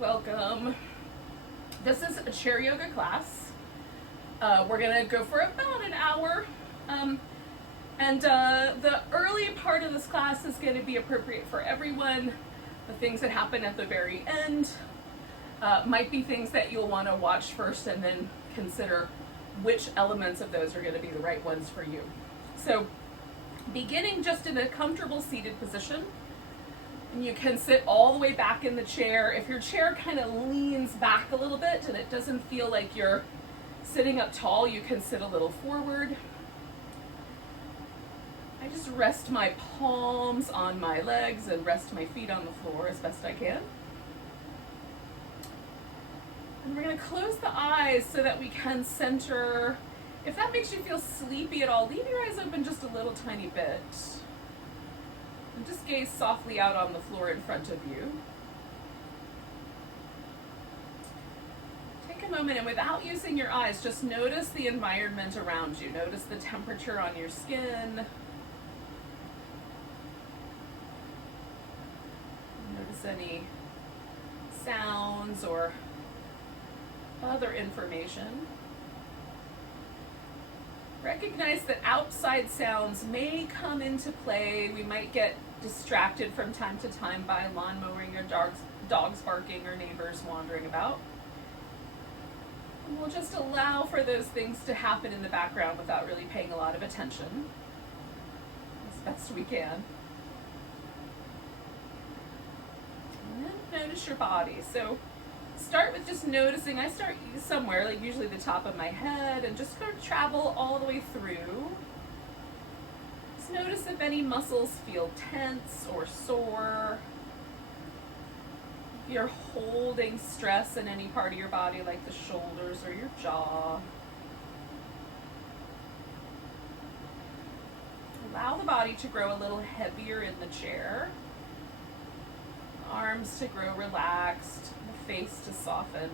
Welcome. This is a chair yoga class. We're gonna go for about an hour. The early part of this class is gonna be appropriate for everyone. The things that happen at the very end might be things that you'll wanna watch first and then consider which elements of those are gonna be the right ones for you. So beginning just in a comfortable seated position, and you can sit all the way back in the chair. If your chair kind of leans back a little bit and it doesn't feel like you're sitting up tall, you can sit a little forward. I just rest my palms on my legs and rest my feet on the floor as best I can. And we're going to close the eyes so that we can center. If that makes you feel sleepy at all, leave your eyes open just a little tiny bit. And just gaze softly out on the floor in front of you. Take a moment and without using your eyes, just notice the environment around you. Notice the temperature on your skin. Notice any sounds or other information. Recognize that outside sounds may come into play. We might get distracted from time to time by lawn mowing or dogs barking or neighbors wandering about. And we'll just allow for those things to happen in the background without really paying a lot of attention, as best we can. And then notice your body. So start with just noticing. I start somewhere, like usually the top of my head, and just kind of travel all the way through. Just notice if any muscles feel tense or sore. If you're holding stress in any part of your body, like the shoulders or your jaw. Allow the body to grow a little heavier in the chair. Arms to grow relaxed. Face to soften.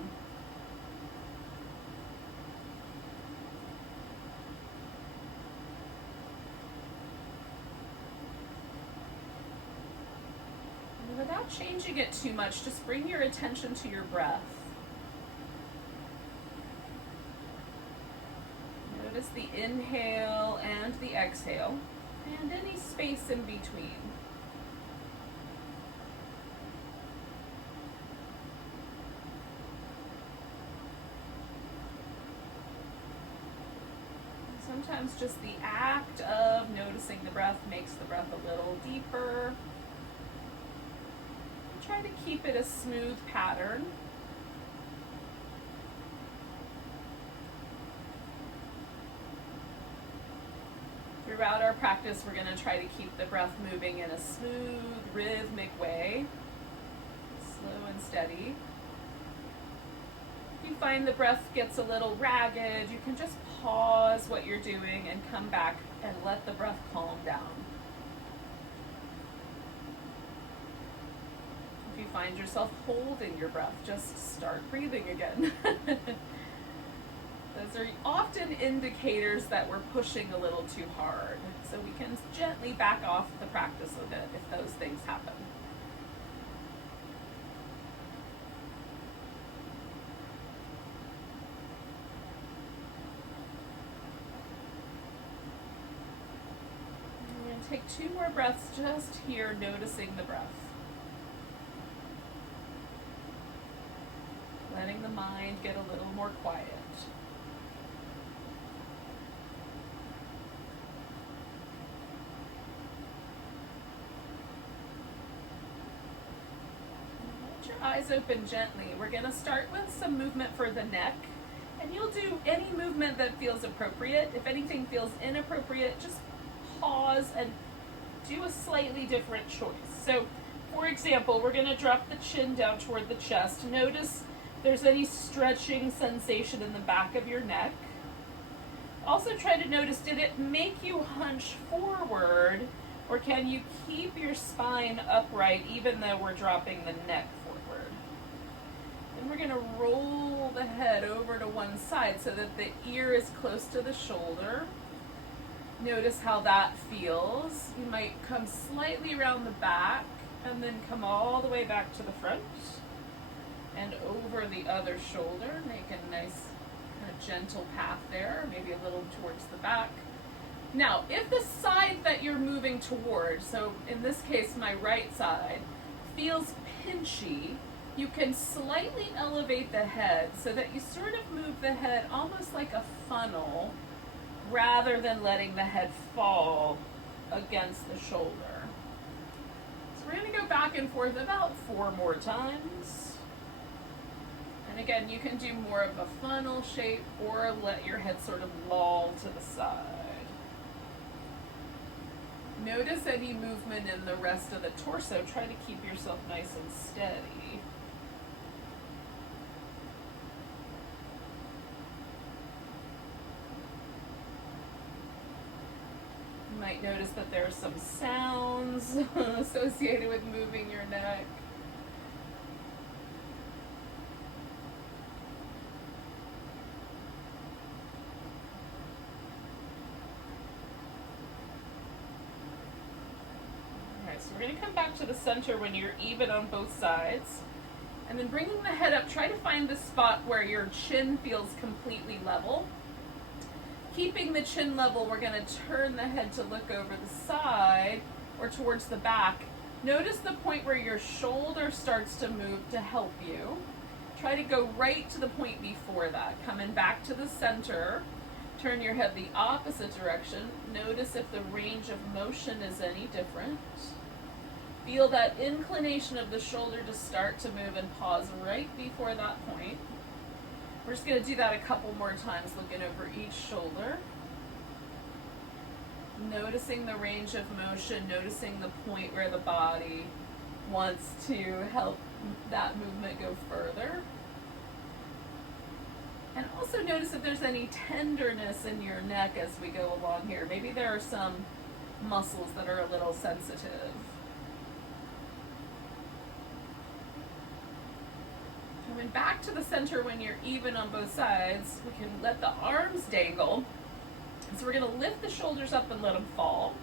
And without changing it too much, just bring your attention to your breath. Notice the inhale and the exhale, and any space in between. Sometimes just the act of noticing the breath makes the breath a little deeper. Try to keep it a smooth pattern. Throughout our practice, we're going to try to keep the breath moving in a smooth, rhythmic way, slow and steady. If you find the breath gets a little ragged, you can just pause what you're doing and come back and let the breath calm down. If you find yourself holding your breath, just start breathing again. Those are often indicators that we're pushing a little too hard, so we can gently back off the practice a bit if those things happen. Take 2 more breaths just here, noticing the breath. Letting the mind get a little more quiet. Let your eyes open gently. We're going to start with some movement for the neck. And you'll do any movement that feels appropriate. If anything feels inappropriate, just pause and do a slightly different choice. So, for example, we're going to drop the chin down toward the chest. Notice if there's any stretching sensation in the back of your neck. Also try to notice, did it make you hunch forward, or can you keep your spine upright even though we're dropping the neck forward? Then we're going to roll the head over to one side so that the ear is close to the shoulder. Notice how that feels. You might come slightly around the back and then come all the way back to the front. and over the other shoulder. Make a nice kind of gentle path there, maybe a little towards the back. Now, if the side that you're moving towards, so in this case my right side, feels pinchy, you can slightly elevate the head so that you sort of move the head almost like a funnel rather than letting the head fall against the shoulder. So we're going to go back and forth about 4 more times. And again, you can do more of a funnel shape or let your head sort of loll to the side. Notice any movement in the rest of the torso. Try to keep yourself nice and steady. You might notice that there are some sounds associated with moving your neck. So we're going to come back to the center when you're even on both sides. And then bringing the head up, try to find the spot where your chin feels completely level. Keeping the chin level, we're going to turn the head to look over the side or towards the back. Notice the point where your shoulder starts to move to help you. Try to go right to the point before that. Coming back to the center. Turn your head the opposite direction. Notice if the range of motion is any different. Feel that inclination of the shoulder to start to move and pause right before that point. We're just going to do that a couple more times, looking over each shoulder. Noticing the range of motion, noticing the point where the body wants to help that movement go further. And also notice if there's any tenderness in your neck as we go along here. Maybe there are some muscles that are a little sensitive. Coming back to the center when you're even on both sides, we can let the arms dangle. So we're going to lift the shoulders up and let them fall.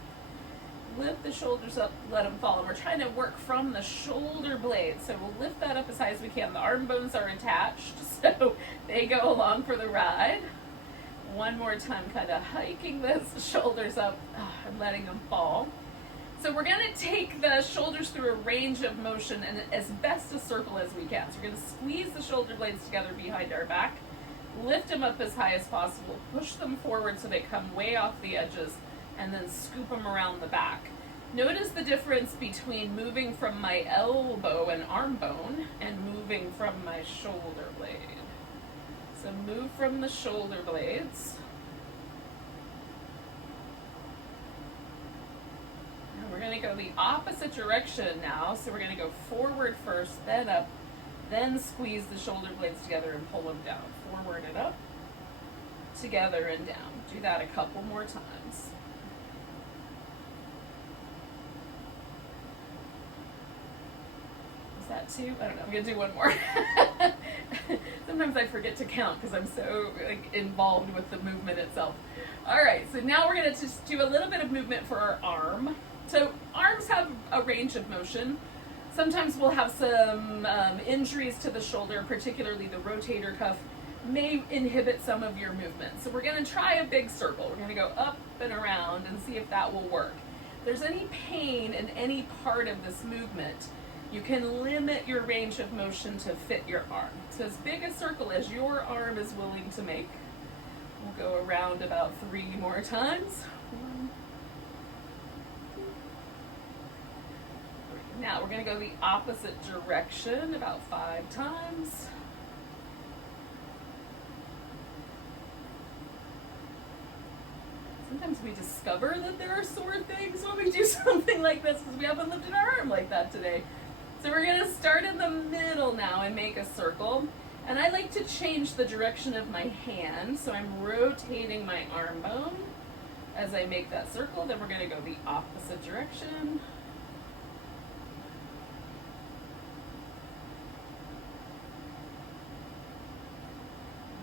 Lift the shoulders up, let them fall. And we're trying to work from the shoulder blades. So we'll lift that up as high as we can. The arm bones are attached, so they go along for the ride. One more time, kind of hiking those shoulders up and letting them fall. So we're going to take the shoulders through a range of motion and as best a circle as we can. So we're going to squeeze the shoulder blades together behind our back, lift them up as high as possible, push them forward so they come way off the edges, and then scoop them around the back. Notice the difference between moving from my elbow and arm bone and moving from my shoulder blade. So move from the shoulder blades. And we're going to go the opposite direction now. So we're going to go forward first, then up, then squeeze the shoulder blades together and pull them down. Forward and up, together and down. Do that a couple more times. That too? I don't know. I'm gonna do one more. Sometimes I forget to count because I'm so involved with the movement itself. All right, so now we're gonna just do a little bit of movement for our arm. So arms have a range of motion. Sometimes we'll have some injuries to the shoulder, particularly the rotator cuff may inhibit some of your movement. So we're gonna try a big circle. We're gonna go up and around and see if that will work. If there's any pain in any part of this movement, you can limit your range of motion to fit your arm. So as big a circle as your arm is willing to make. We'll go around about 3 more times. 1, 2, 3. Now we're going to go the opposite direction about 5 times. Sometimes we discover that there are sore things when we do something like this because we haven't lifted our arm like that today. So we're going to start in the middle now and make a circle. And I like to change the direction of my hand, so I'm rotating my arm bone as I make that circle. Then we're going to go the opposite direction.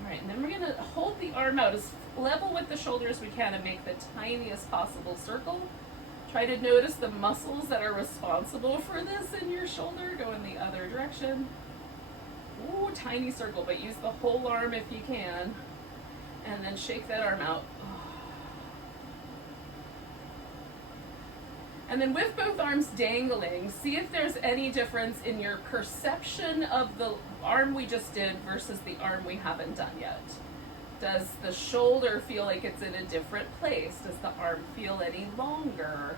All right, and then we're going to hold the arm out as level with the shoulder as we can and make the tiniest possible circle. Try to notice the muscles that are responsible for this in your shoulder. Go in the other direction. Ooh, tiny circle, but use the whole arm if you can. And then shake that arm out. And then with both arms dangling, see if there's any difference in your perception of the arm we just did versus the arm we haven't done yet. Does the shoulder feel like it's in a different place? Does the arm feel any longer?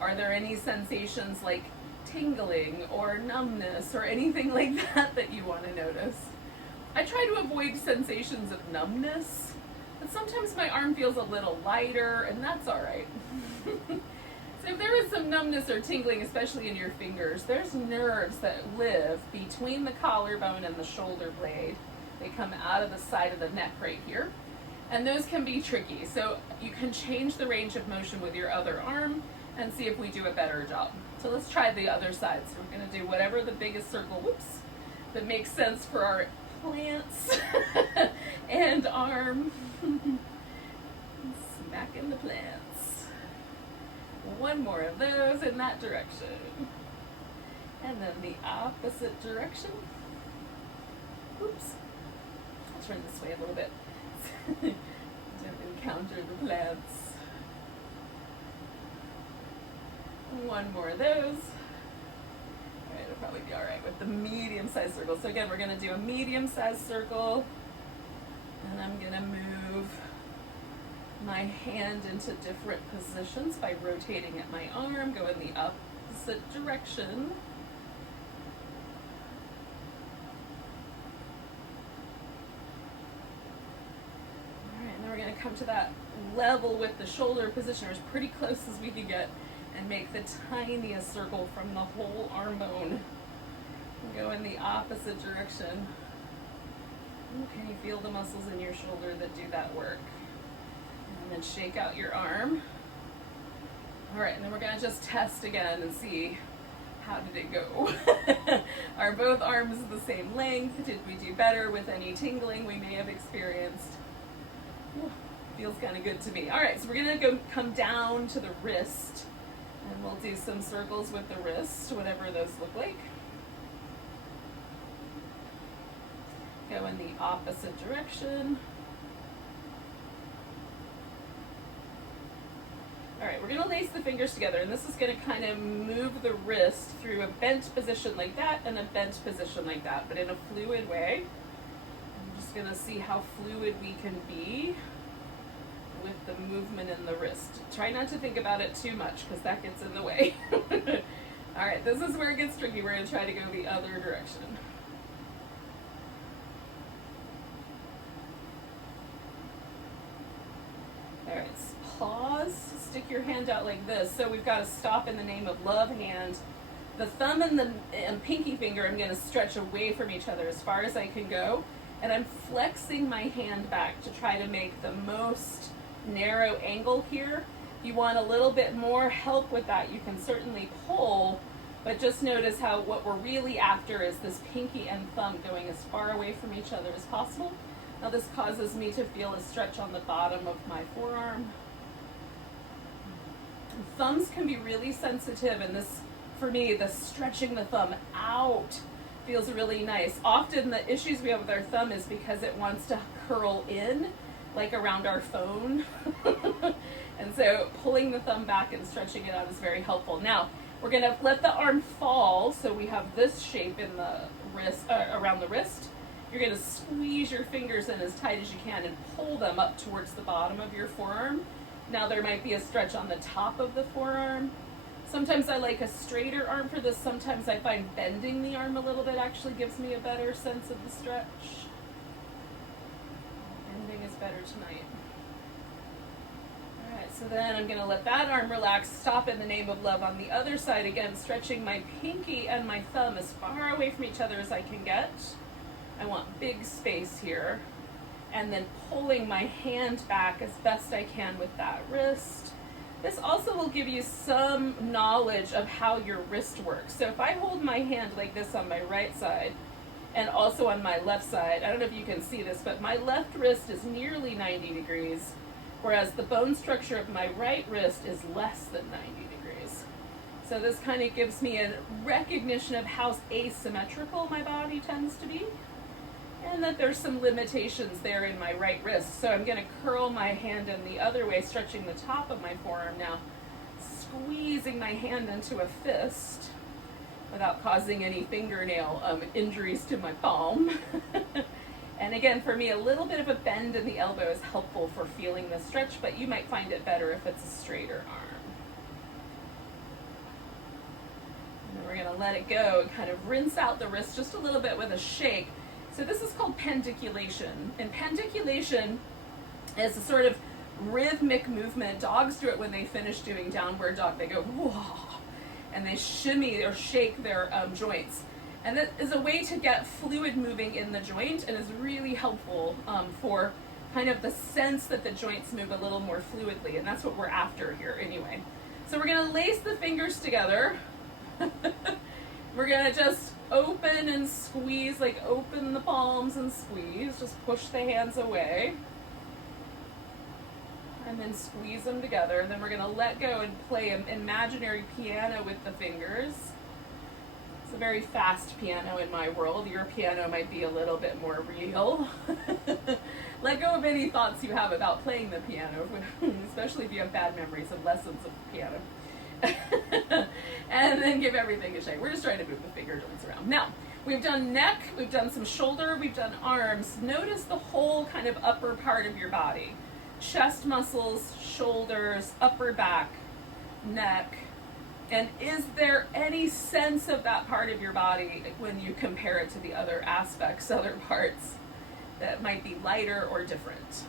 Are there any sensations like tingling or numbness or anything like that that you want to notice? I try to avoid sensations of numbness, but sometimes my arm feels a little lighter, and that's all right. So if there is some numbness or tingling, especially in your fingers, there's nerves that live between the collarbone and the shoulder blade. They come out of the side of the neck right here. And those can be tricky. So you can change the range of motion with your other arm and see if we do a better job. So let's try the other side. So we're going to do whatever the biggest circle, that makes sense for our plants and arm. Smack in the plants. One more of those in that direction. And then the opposite direction. Oops. I'll turn this way a little bit. Don't encounter the plants. One more of those. Alright, it'll probably be alright with the medium-sized circle. So again, we're going to do a medium-sized circle. And I'm going to move my hand into different positions by rotating at my arm, go in the opposite direction. Alright, and then we're going to come to that level with the shoulder position, or as pretty close as we can get, and make the tiniest circle from the whole arm bone. And go in the opposite direction. Ooh, can you feel the muscles in your shoulder that do that work? And then shake out your arm. All right, and then we're gonna just test again and see how did it go. Are both arms the same length? Did we do better with any tingling we may have experienced? Ooh, feels kind of good to me. All right, so we're gonna come down to the wrist, and we'll do some circles with the wrist, whatever those look like. Go in the opposite direction. All right, we're going to lace the fingers together, and this is going to kind of move the wrist through a bent position like that and a bent position like that, but in a fluid way. I'm just going to see how fluid we can be with the movement in the wrist. Try not to think about it too much, because that gets in the way. All right, this is where it gets tricky. We're going to try to go the other direction. All right, pause, stick your hand out like this. So we've got a stop in the name of love hand. The thumb and the pinky finger I'm going to stretch away from each other as far as I can go. And I'm flexing my hand back to try to make the most narrow angle here. If you want a little bit more help with that, you can certainly pull, but just notice how what we're really after is this pinky and thumb going as far away from each other as possible. Now this causes me to feel a stretch on the bottom of my forearm. Thumbs can be really sensitive, and this, for me, the stretching the thumb out feels really nice. Often the issues we have with our thumb is because it wants to curl in, like around our phone. And so pulling the thumb back and stretching it out is very helpful. Now, we're going to let the arm fall, so we have this shape in the wrist, around the wrist. You're going to squeeze your fingers in as tight as you can and pull them up towards the bottom of your forearm. Now there might be a stretch on the top of the forearm. Sometimes I like a straighter arm for this. Sometimes I find bending the arm a little bit actually gives me a better sense of the stretch. Bending is better tonight. All right, so then I'm going to let that arm relax, stop in the name of love on the other side. Again, stretching my pinky and my thumb as far away from each other as I can get. I want big space here, and then pulling my hand back as best I can with that wrist. This also will give you some knowledge of how your wrist works. So if I hold my hand like this on my right side and also on my left side, I don't know if you can see this, but my left wrist is nearly 90 degrees, whereas the bone structure of my right wrist is less than 90 degrees. So this kind of gives me a recognition of how asymmetrical my body tends to be, and that there's some limitations there in my right wrist. So I'm going to curl my hand in the other way, stretching the top of my forearm now, squeezing my hand into a fist without causing any fingernail injuries to my palm. And again, for me, a little bit of a bend in the elbow is helpful for feeling the stretch, but you might find it better if it's a straighter arm. And then we're going to let it go and kind of rinse out the wrist just a little bit with a shake. So this is called pendiculation. And pendiculation is a sort of rhythmic movement. Dogs do it when they finish doing downward dog. They go, whoa, and they shimmy or shake their joints. And that is a way to get fluid moving in the joint, and is really helpful for kind of the sense that the joints move a little more fluidly, and that's what we're after here anyway. So we're going to lace the fingers together. We're going to just open and squeeze, like open the palms and squeeze. Just push the hands away. And then squeeze them together. And then we're going to let go and play an imaginary piano with the fingers. It's a very fast piano in my world. Your piano might be a little bit more real. Let go of any thoughts you have about playing the piano, especially if you have bad memories of lessons of the piano. And then give everything a shake. We're just trying to move the finger joints around. Now, we've done neck, we've done some shoulder, we've done arms. Notice the whole kind of upper part of your body. Chest muscles, shoulders, upper back, neck. And is there any sense of that part of your body when you compare it to the other aspects, other parts that might be lighter or different?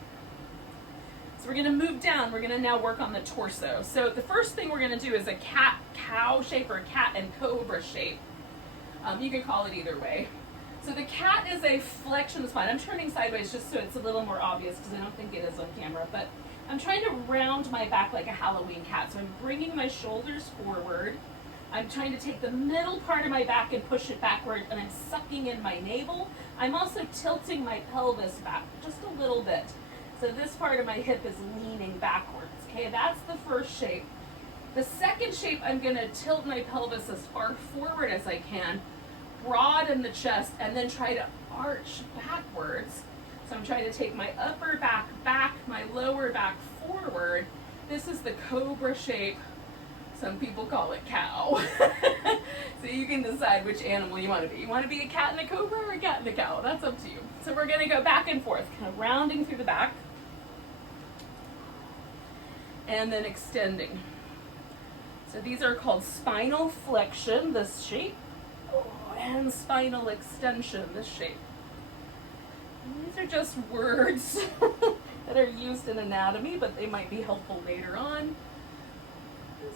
So we're going to move down. We're going to now work on the torso. So the first thing we're going to do is a cat-cow shape or cat and cobra shape. You can call it either way. So the cat is a flexion of the spine. I'm turning sideways just so it's a little more obvious because I don't think it is on camera, but I'm trying to round my back like a Halloween cat. So I'm bringing my shoulders forward. I'm trying to take the middle part of my back and push it backward, and I'm sucking in my navel. I'm also tilting my pelvis back just a little bit. So this part of my hip is leaning backwards. Okay, that's the first shape. The second shape, I'm going to tilt my pelvis as far forward as I can, broaden the chest, and then try to arch backwards. So I'm trying to take my upper back back, my lower back forward. This is the cobra shape. Some people call it cow. So you can decide which animal you want to be. You want to be a cat and a cobra or a cat and a cow? That's up to you. So we're going to go back and forth, kind of rounding through the back. And then extending. So these are called spinal flexion, this shape, and spinal extension, this shape. And these are just words that are used in anatomy, but they might be helpful later on,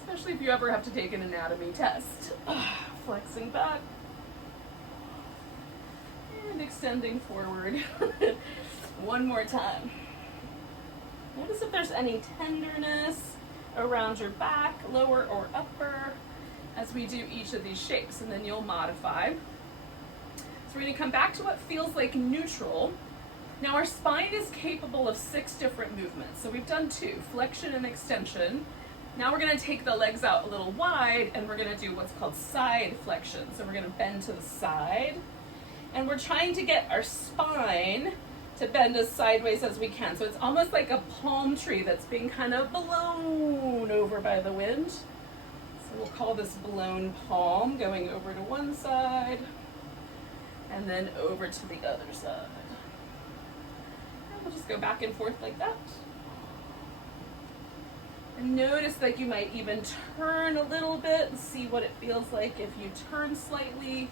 especially if you ever have to take an anatomy test. Flexing back and extending forward. One more time. Notice if there's any tenderness around your back, lower or upper, as we do each of these shapes, and then you'll modify. So we're going to come back to what feels like neutral. Now our spine is capable of 6 different movements. So we've done 2, flexion and extension. Now we're going to take the legs out a little wide, and we're going to do what's called side flexion. So we're going to bend to the side, and we're trying to get our spine to bend as sideways as we can. So it's almost like a palm tree that's being kind of blown over by the wind. So we'll call this blown palm, going over to one side and then over to the other side. And we'll just go back and forth like that. And notice that you might even turn a little bit and see what it feels like if you turn slightly.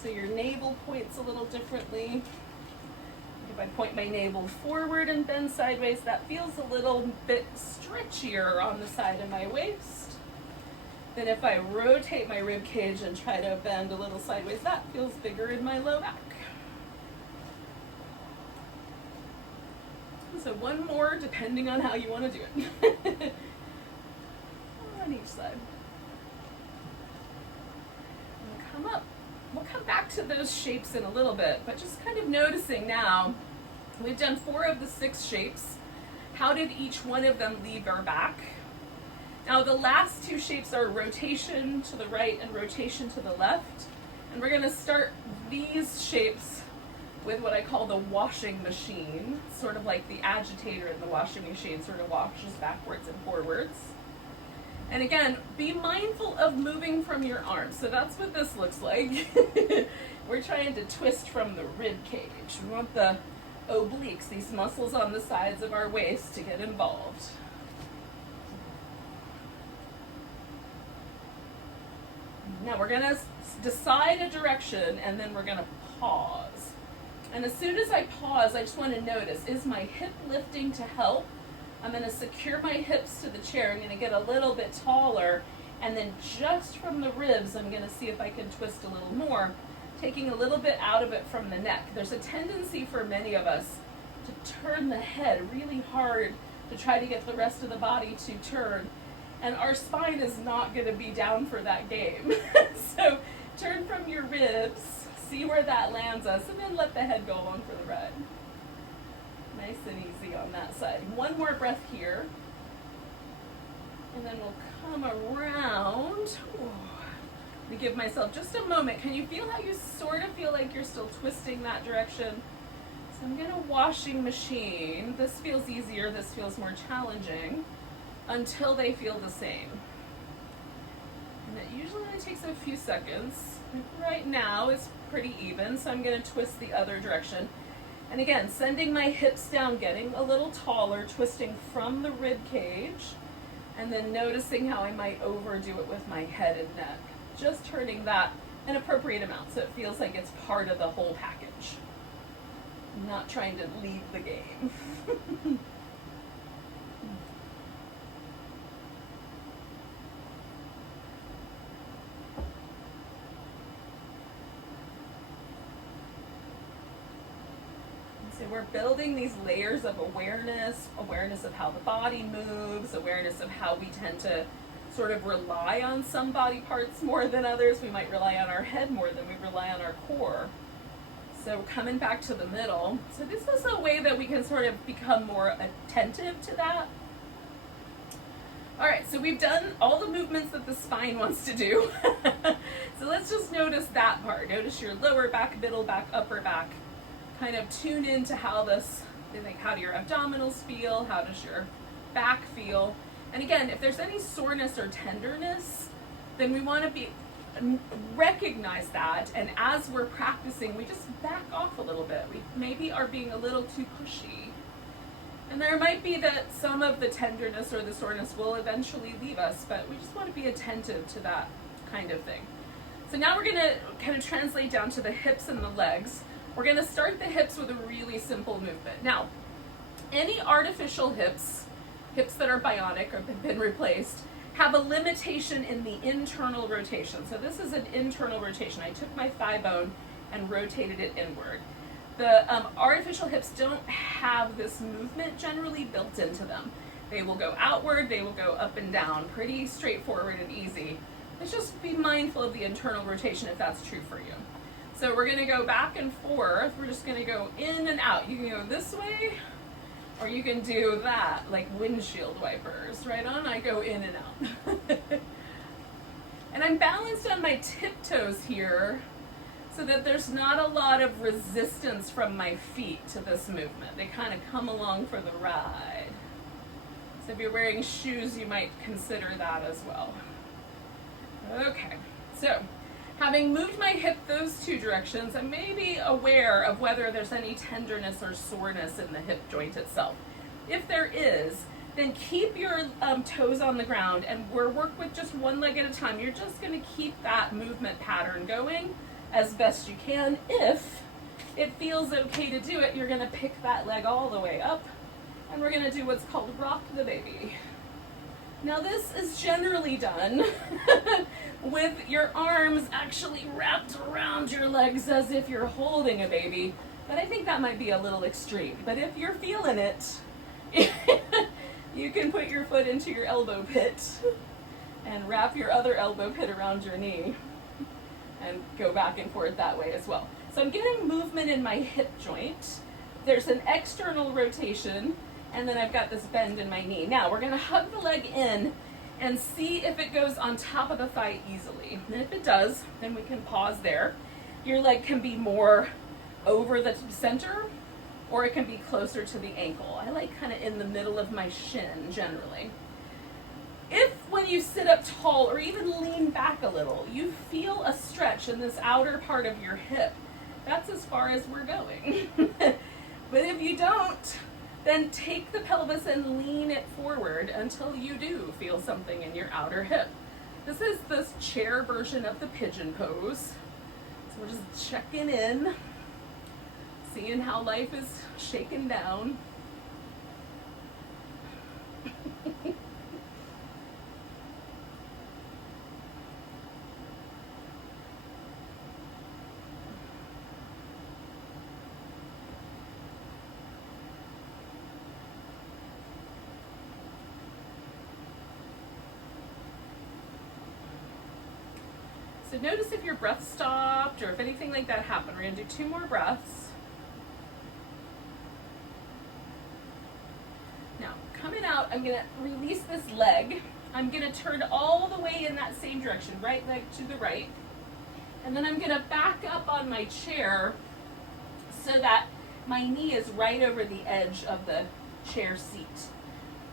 So your navel points a little differently. If I point my navel forward and bend sideways, that feels a little bit stretchier on the side of my waist. Then if I rotate my rib cage and try to bend a little sideways, that feels bigger in my low back. So one more, depending on how you want to do it. On each side. And come up. We'll come back to those shapes in a little bit, but just kind of noticing now, we've done 4 of the 6 shapes. How did each one of them leave our back? Now the last two shapes are rotation to the right and rotation to the left. And we're gonna start these shapes with what I call the washing machine, sort of like the agitator in the washing machine sort of washes backwards and forwards. And again, be mindful of moving from your arms. So that's what this looks like. We're trying to twist from the rib cage. We want the obliques, these muscles on the sides of our waist, to get involved. Now we're gonna decide a direction and then we're gonna pause. And as soon as I pause, I just want to notice, is my hip lifting to help? I'm going to secure my hips to the chair. I'm going to get a little bit taller, and then just from the ribs, I'm going to see if I can twist a little more, taking a little bit out of it from the neck. There's a tendency for many of us to turn the head really hard to try to get the rest of the body to turn, and our spine is not going to be down for that game. So turn from your ribs, see where that lands us, and then let the head go along for the ride. Nice and easy on that side. One more breath here. And then we'll come around. Let me give myself just a moment. Can you feel how you sort of feel like you're still twisting that direction? So I'm gonna washing machine. This feels easier, this feels more challenging, until they feel the same. And it usually only takes a few seconds. Right now it's pretty even, so I'm gonna twist the other direction. And again, sending my hips down, getting a little taller, twisting from the rib cage, and then noticing how I might overdo it with my head and neck. Just turning that an appropriate amount so it feels like it's part of the whole package. I'm not trying to lead the game. So we're building these layers of awareness of how the body moves, awareness of how we tend to sort of rely on some body parts more than others. We might rely on our head more than we rely on our core. So coming back to the middle. So this is a way that we can sort of become more attentive to that. All right, so we've done all the movements that the spine wants to do. So let's just notice that part. Notice your lower back, middle back, upper back. Kind of tune into how how do your abdominals feel? How does your back feel? And again, if there's any soreness or tenderness, then we want to recognize that. And as we're practicing, we just back off a little bit. We maybe are being a little too pushy. And there might be that some of the tenderness or the soreness will eventually leave us, but we just want to be attentive to that kind of thing. So now we're going to kind of translate down to the hips and the legs. We're going to start the hips with a really simple movement. Now, any artificial hips that are bionic or have been replaced, have a limitation in the internal rotation. So this is an internal rotation. I took my thigh bone and rotated it inward. The artificial hips don't have this movement generally built into them. They will go outward, they will go up and down, pretty straightforward and easy. Let's just be mindful of the internal rotation if that's true for you. So we're gonna go back and forth. We're just gonna go in and out. You can go this way, or you can do that, like windshield wipers. Right on, I go in and out. And I'm balanced on my tiptoes here so that there's not a lot of resistance from my feet to this movement. They kind of come along for the ride. So if you're wearing shoes, you might consider that as well. Okay, so having moved my hip those two directions, I may be aware of whether there's any tenderness or soreness in the hip joint itself. If there is, then keep your toes on the ground and work with just one leg at a time. You're just going to keep that movement pattern going as best you can. If it feels okay to do it, you're going to pick that leg all the way up, and we're going to do what's called rock the baby. Now this is generally done with your arms actually wrapped around your legs as if you're holding a baby, but I think that might be a little extreme. But if you're feeling it, you can put your foot into your elbow pit and wrap your other elbow pit around your knee and go back and forth that way as well. So I'm getting movement in my hip joint. There's an external rotation, and then I've got this bend in my knee. Now we're gonna hug the leg in, and see if it goes on top of the thigh easily. And if it does, then we can pause there. Your leg can be more over the center, or it can be closer to the ankle. I like kind of in the middle of my shin generally. If when you sit up tall or even lean back a little, you feel a stretch in this outer part of your hip, that's as far as we're going. But if you don't, then take the pelvis and lean it forward until you do feel something in your outer hip. This is the chair version of the pigeon pose. So we're just checking in, seeing how life is shaken down. So notice if your breath stopped or if anything like that happened. We're going to do 2 more breaths. Now, coming out, I'm going to release this leg. I'm going to turn all the way in that same direction, right leg to the right. And then I'm going to back up on my chair so that my knee is right over the edge of the chair seat.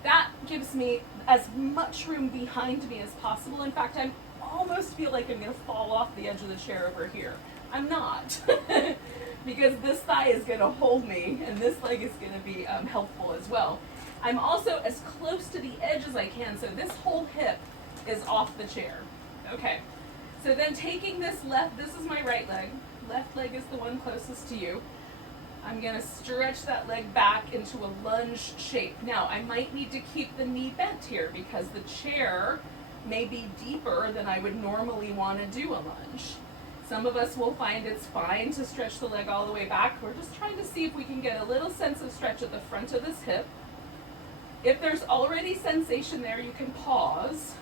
That gives me as much room behind me as possible. In fact, I almost feel like I'm going to fall off the edge of the chair over here. I'm not, because this thigh is going to hold me and this leg is going to be helpful as well. I'm also as close to the edge as I can, so this whole hip is off the chair. Okay, so then taking this this is my right leg. Left leg is the one closest to you. I'm going to stretch that leg back into a lunge shape. Now, I might need to keep the knee bent here because the chair may be deeper than I would normally want to do a lunge. Some of us will find it's fine to stretch the leg all the way back. We're just trying to see if we can get a little sense of stretch at the front of this hip. If there's already sensation there, you can pause.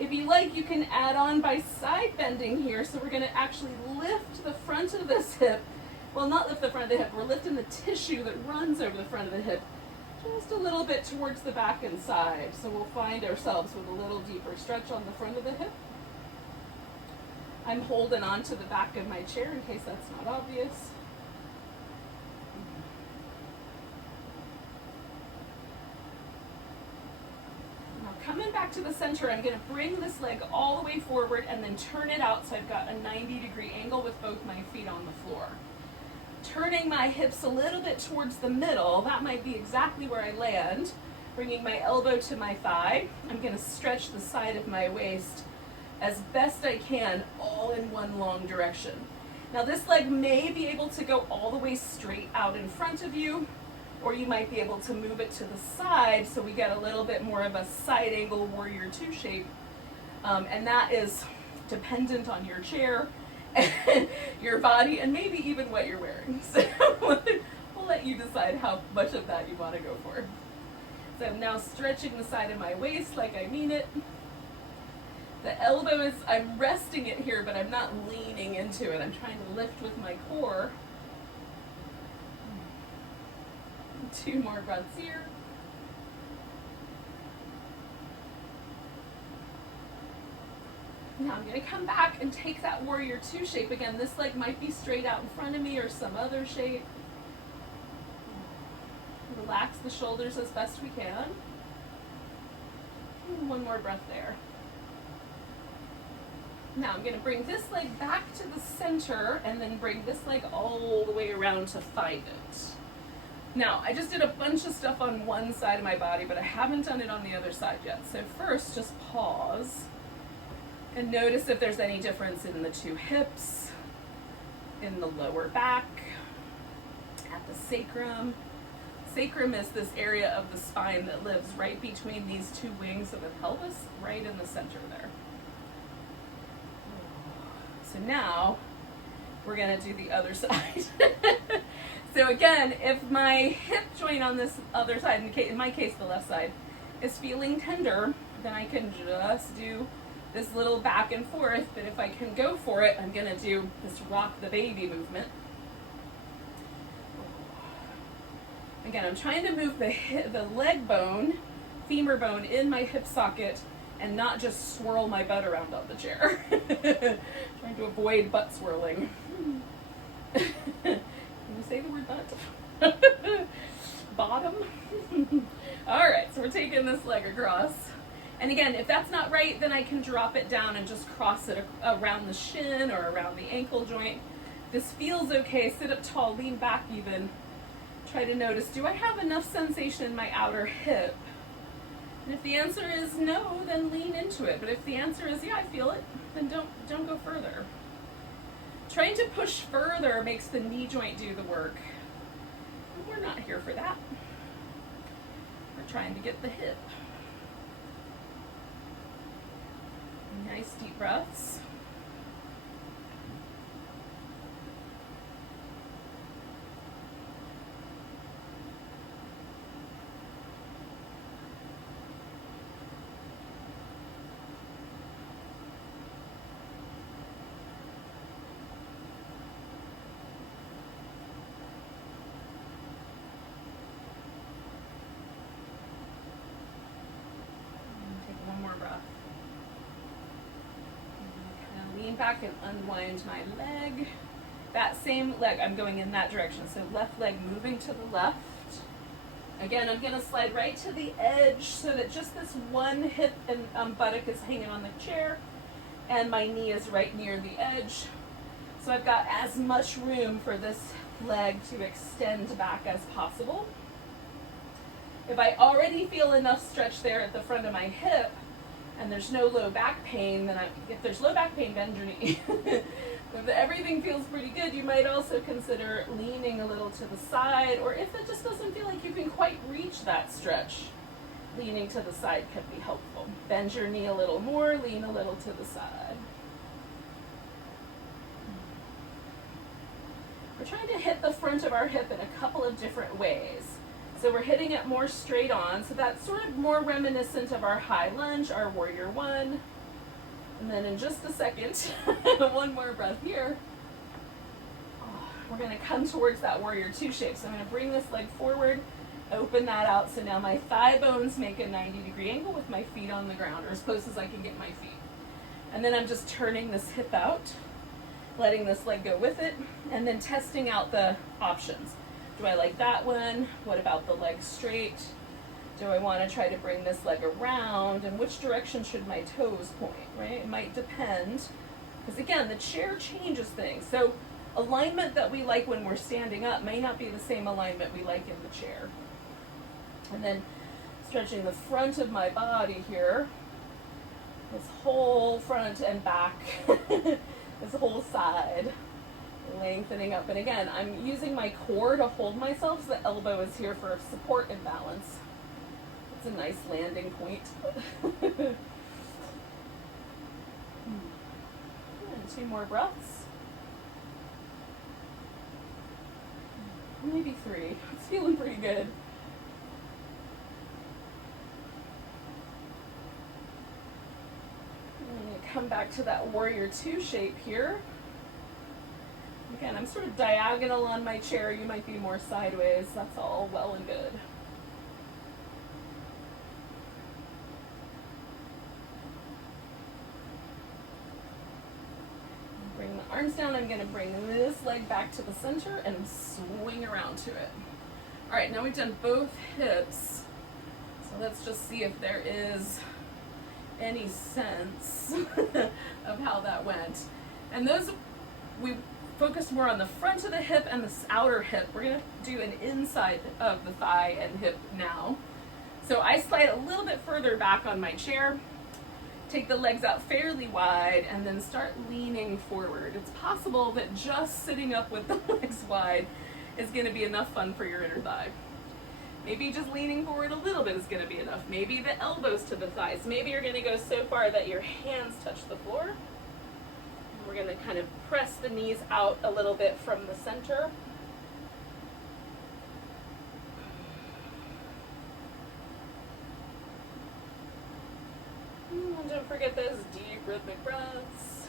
If you like, you can add on by side bending here. So we're going to actually lift the front of this hip. Well, not lift the front of the hip. We're lifting the tissue that runs over the front of the hip just a little bit towards the back and side. So we'll find ourselves with a little deeper stretch on the front of the hip. I'm holding on to the back of my chair in case that's not obvious. Now coming back to the center, I'm going to bring this leg all the way forward and then turn it out so I've got a 90-degree angle with both my feet on the floor. Turning my hips a little bit towards the middle, that might be exactly where I land. Bringing my elbow to my thigh. I'm going to stretch the side of my waist as best I can, all in one long direction. Now this leg may be able to go all the way straight out in front of you, or you might be able to move it to the side so we get a little bit more of a side angle warrior 2 shape. And that is dependent on your chair, your body, and maybe even what you're wearing. So we'll let you decide how much of that you want to go for. So I'm now stretching the side of my waist like I mean it. The elbow is, I'm resting it here, but I'm not leaning into it. I'm trying to lift with my core. 2 more breaths here. Now I'm going to come back and take that warrior 2 shape. Again, this leg might be straight out in front of me or some other shape. Relax the shoulders as best we can. And 1 more breath there. Now I'm going to bring this leg back to the center and then bring this leg all the way around to thigh bend. Now, I just did a bunch of stuff on one side of my body, but I haven't done it on the other side yet. So first, just pause. And notice if there's any difference in the 2 hips, in the lower back, at the sacrum. Sacrum is this area of the spine that lives right between these 2 wings of the pelvis, right in the center there. So now, we're going to do the other side. So again, if my hip joint on this other side, in my case the left side, is feeling tender, then I can just do this little back and forth. But if I can go for it, I'm going to do this rock the baby movement. Again, I'm trying to move the leg bone, femur bone, in my hip socket and not just swirl my butt around on the chair. Trying to avoid butt swirling. Can you say the word butt? Bottom? Alright, so we're taking this leg across. And again, if that's not right, then I can drop it down and just cross it around the shin or around the ankle joint. This feels okay. Sit up tall, lean back even. Try to notice, do I have enough sensation in my outer hip? And if the answer is no, then lean into it. But if the answer is yeah, I feel it, then don't go further. Trying to push further makes the knee joint do the work. We're not here for that. We're trying to get the hip. Nice deep breaths. Back and unwind my leg. That same leg, I'm going in that direction. So left leg moving to the left. Again, I'm going to slide right to the edge so that just this one hip and buttock is hanging on the chair, and my knee is right near the edge. So I've got as much room for this leg to extend back as possible. If I already feel enough stretch there at the front of my hip, and there's no low back pain, then if there's low back pain, bend your knee. If everything feels pretty good, you might also consider leaning a little to the side, or if it just doesn't feel like you can quite reach that stretch, leaning to the side can be helpful. Bend your knee a little more, lean a little to the side. We're trying to hit the front of our hip in a couple of different ways. So we're hitting it more straight on, so that's sort of more reminiscent of our high lunge, our warrior one. And then in just a second, one more breath here, we're going to come towards that warrior two shape. So I'm going to bring this leg forward, open that out, so now my thigh bones make a 90-degree angle with my feet on the ground, or as close as I can get my feet. And then I'm just turning this hip out, letting this leg go with it, and then testing out the options. Do I like that one? What about the leg straight? Do I want to try to bring this leg around? And which direction should my toes point, right? It might depend. Because again, the chair changes things. So alignment that we like when we're standing up may not be the same alignment we like in the chair. And then stretching the front of my body here. This whole front and back. This whole side. Lengthening up, and again, I'm using my core to hold myself, so the elbow is here for support and balance. It's a nice landing point. And 2 more breaths. Maybe 3. It's feeling pretty good. I'm going to come back to that warrior two shape here. Again, I'm sort of diagonal on my chair. You might be more sideways. That's all well and good. Bring the arms down. I'm going to bring this leg back to the center and swing around to it. All right, now we've done both hips. So let's just see if there is any sense of how that went. And those, we focused more on the front of the hip and the outer hip. We're going to do an inside of the thigh and hip now. So I slide a little bit further back on my chair, take the legs out fairly wide, and then start leaning forward. It's possible that just sitting up with the legs wide is going to be enough fun for your inner thigh. Maybe just leaning forward a little bit is going to be enough. Maybe the elbows to the thighs. Maybe you're going to go so far that your hands touch the floor. We're going to kind of press the knees out a little bit from the center. And don't forget those deep rhythmic breaths.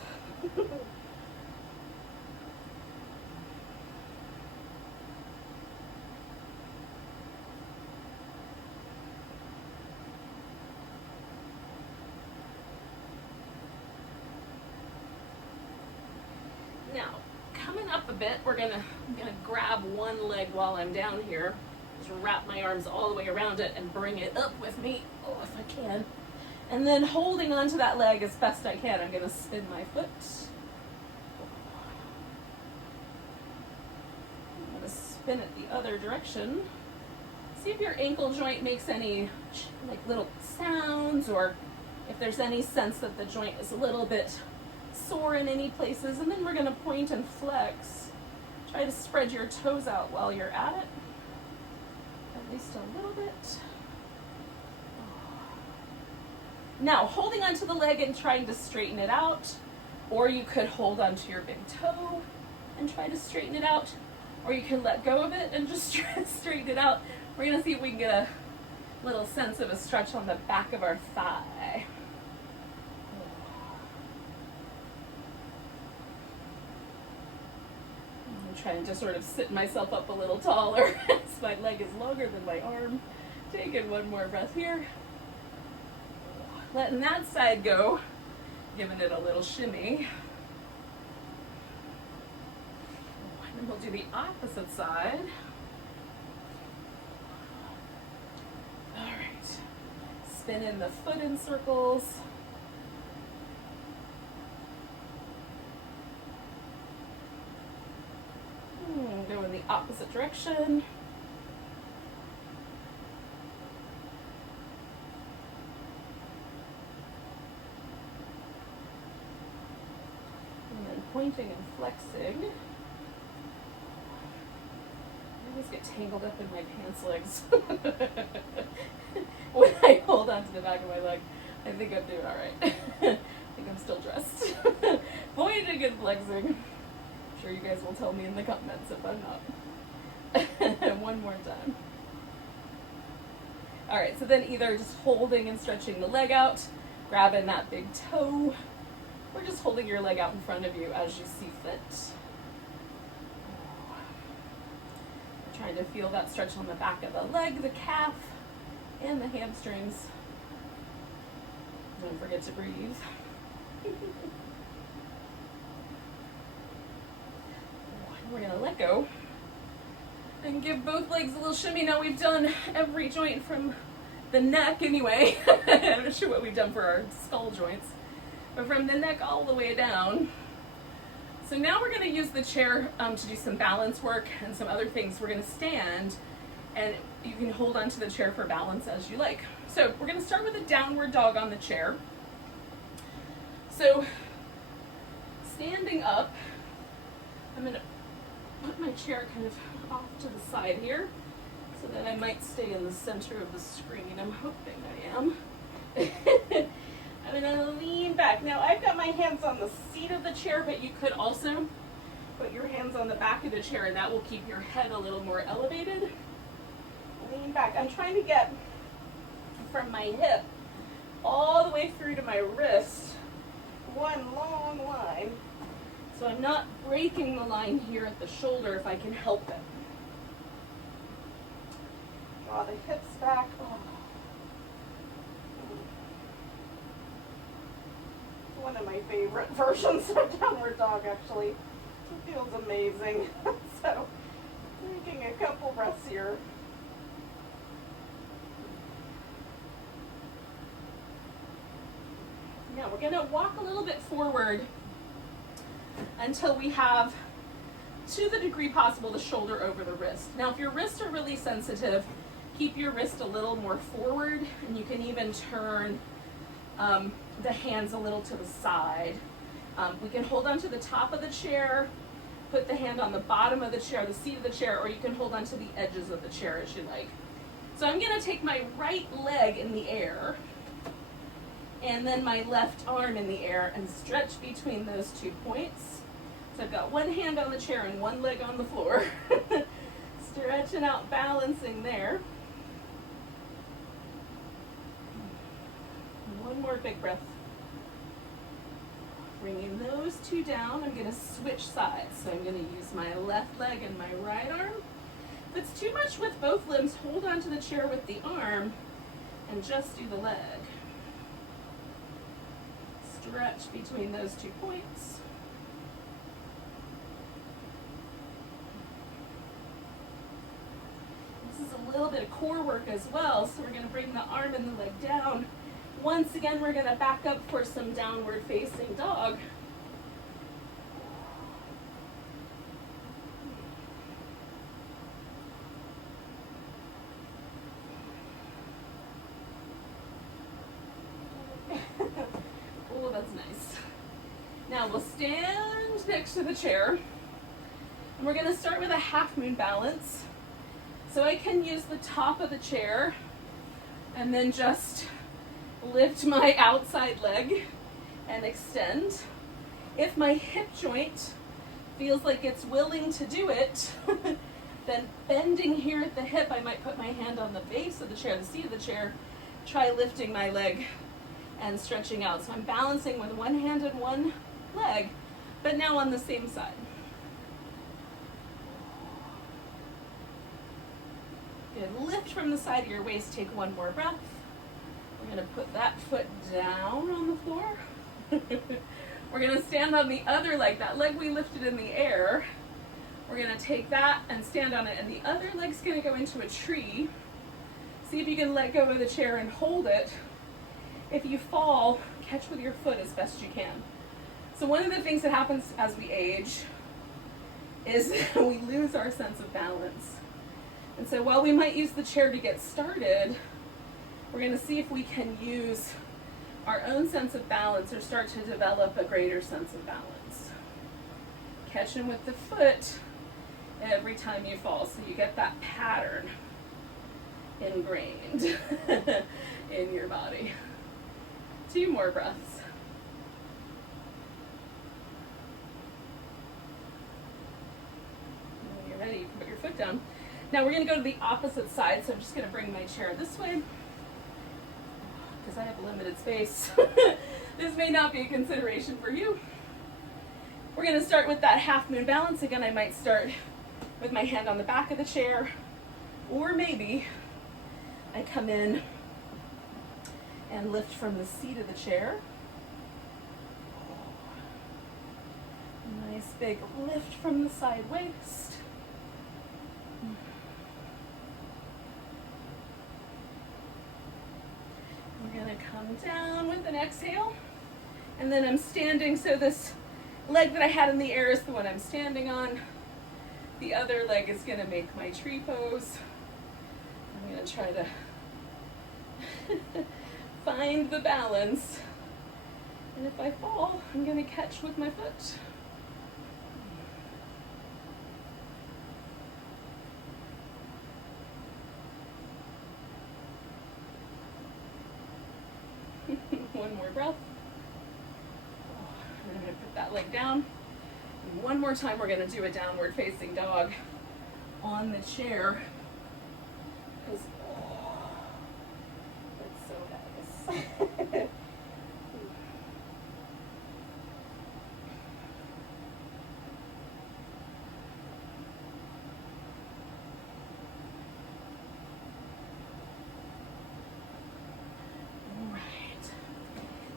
up a bit, I'm gonna grab one leg while I'm down here. Just wrap my arms all the way around it and bring it up with me, oh, if I can. And then holding onto that leg as best I can, I'm gonna spin my foot. I'm gonna spin it the other direction. See if your ankle joint makes any like little sounds, or if there's any sense that the joint is a little bit sore in any places. And then we're gonna point and flex. Try to spread your toes out while you're at it, at least a little bit. Now, holding onto the leg and trying to straighten it out, or you could hold onto your big toe and try to straighten it out, or you can let go of it and just try to straighten it out. We're gonna see if we can get a little sense of a stretch on the back of our thigh. I'm trying to sort of sit myself up a little taller as my leg is longer than my arm. Taking one more breath here. Letting that side go, giving it a little shimmy. And then we'll do the opposite side. All right, spin in the foot in circles. Go in the opposite direction. Pointing and flexing. I always get tangled up in my pants legs when I hold onto the back of my leg. I think I'm doing all right. I think I'm still dressed. Pointing and flexing. I'm sure you guys will tell me in the comments if I'm not. One more time. All right, so then either just holding and stretching the leg out, grabbing that big toe, or just holding your leg out in front of you as you see fit. Trying to feel that stretch on the back of the leg, the calf, and the hamstrings. Don't forget to breathe. We're gonna let go and give both legs a little shimmy. Now we've done every joint from the neck anyway. I'm not sure what we've done for our skull joints. But from the neck all the way down. So now we're going to use the chair to do some balance work and some other things. We're going to stand, and you can hold onto the chair for balance as you like. So we're going to start with a downward dog on the chair. So standing up, I'm going to put my chair kind of off to the side here so that I might stay in the center of the screen. I'm hoping I am. I'm going to lean back. Now, I've got my hands on the seat of the chair, but you could also put your hands on the back of the chair, and that will keep your head a little more elevated. Lean back. I'm trying to get from my hip all the way through to my wrist, one long line. So I'm not breaking the line here at the shoulder if I can help it. Draw the hips back. Oh. One of my favorite versions of downward dog, actually. It feels amazing. So, taking a couple breaths here. Now we're going to walk a little bit forward until we have, to the degree possible, the shoulder over the wrist. Now, if your wrists are really sensitive, keep your wrist a little more forward, and you can even turn the hands a little to the side. We can hold onto the top of the chair, put the hand on the bottom of the chair, the seat of the chair, or you can hold onto the edges of the chair as you like. So I'm going to take my right leg in the air and then my left arm in the air and stretch between those 2 points. So I've got one hand on the chair and one leg on the floor. Stretching out, balancing there. One more big breath. Bringing those two down, I'm going to switch sides. So I'm going to use my left leg and my right arm. If it's too much with both limbs, hold onto the chair with the arm and just do the leg. Stretch between those 2 points. is a little bit of core work as well. So we're going to bring the arm and the leg down. Once again, we're going to back up for some downward facing dog. Oh, that's nice. Now we'll stand next to the chair. And we're going to start with a half moon balance. So I can use the top of the chair and then just lift my outside leg and extend. If my hip joint feels like it's willing to do it, then bending here at the hip, I might put my hand on the base of the chair, the seat of the chair, try lifting my leg and stretching out. So I'm balancing with one hand and one leg, but now on the same side. Good. Lift from the side of your waist, take one more breath. We're going to put that foot down on the floor. We're going to stand on the other leg, that leg we lifted in the air. We're going to take that and stand on it, and the other leg's going to go into a tree. See if you can let go of the chair and hold it. If you fall, catch with your foot as best you can. So one of the things that happens as we age is we lose our sense of balance. And so while we might use the chair to get started, we're going to see if we can use our own sense of balance or start to develop a greater sense of balance. Catching with the foot every time you fall, so you get that pattern ingrained in your body. 2 more breaths. When you're ready, you can put your foot down. Now we're going to go to the opposite side, so I'm just going to bring my chair this way because I have limited space. This may not be a consideration for you. We're going to start with that half moon balance. Again, I might start with my hand on the back of the chair, or maybe I come in and lift from the seat of the chair. Nice big lift from the side waist. We're going to come down with an exhale, and then I'm standing, so this leg that I had in the air is the one I'm standing on. The other leg is going to make my tree pose. I'm going to try to find the balance, and if I fall, I'm going to catch with my foot. One more breath. And I'm going to put that leg down. And one more time, we're going to do a downward facing dog on the chair. Because, that's so nice.